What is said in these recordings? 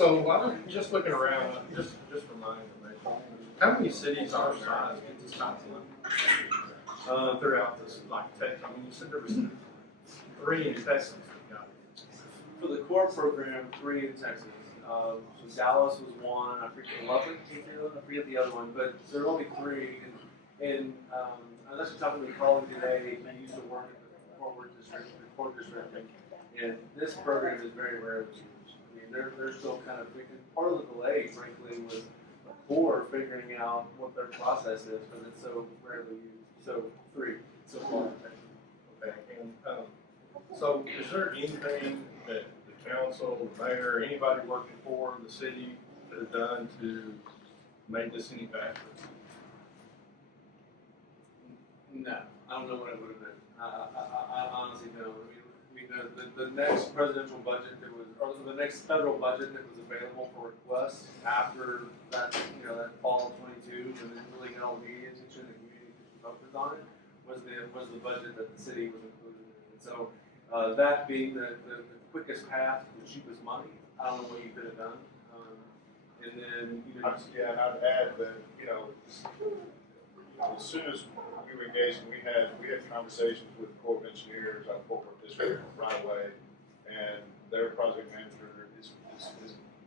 So I'm just looking around, just for my information, how many cities our size get this type of money? Throughout this, like, Texas, I mean, you said there was 3 in Texas. For the core program, 3 in Texas. So Dallas was one. I forget Lubbock. I forget the other one, but there are only 3. And unless you're talking to a colleague today, I used to work at the court district, and this program is very rarely used. I mean, they're still kind of part of the delay, frankly, was the core figuring out what their process is, because it's so rarely used. So 3 so far. Okay, and so is there anything that the council, the mayor, anybody working for the city has done to make this any faster? No, I don't know what it would have been. I honestly don't. I mean, the next presidential budget that was, or the next federal budget that was available for requests after that, that fall of 22, and then really got all the media attention and the community focused on it, was the budget that the city was included in. And so that being the quickest path, the cheapest money, I don't know what you could have done. And then, yeah, and I'd add that, as soon as we were engaged, we had conversations with the Corps of Engineers, our Fort Worth district right away, and their project manager is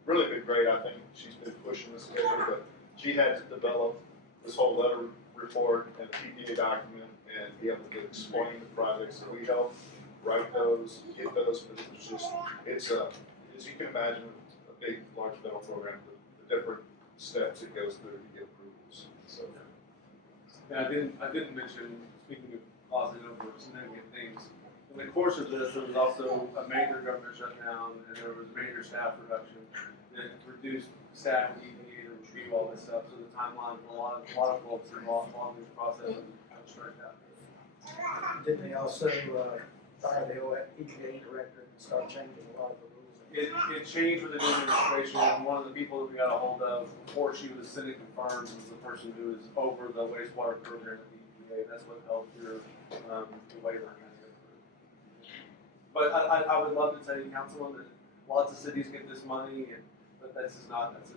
really been great. I think she's been pushing the schedule, but she had to develop this whole letter report and PPA document and be able to explain the projects. So we helped write those, get those, but it was just, it's as you can imagine, a big, large federal program, the different steps it goes through to get approvals. So. And I didn't mention, speaking of glossing over significant things, in the course of this, there was also a major government shutdown, and there was major staff reduction that reduced staff and EPA to review all this stuff. So the timeline for a lot of folks involved in this process was kind of stretched out. Did they also fire the EPA director and start changing a lot of the rules? It changed with the new administration, and one of the people that we got a hold of before she was Senate confirmed was the person who is over the wastewater program at the EPA. That's what helped your the waiver kind of go through. But I would love to tell you, Councilman, that lots of cities get this money, but that's just not the case.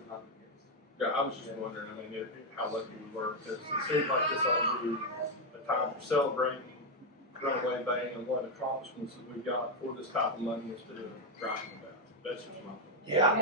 Yeah, I was just wondering, I mean, how lucky we were, because it seems like this ought to be a time for celebrating Runaway Bay and what accomplishments that we got for this type of money instead of griping about it. That's just my opinion. Yeah.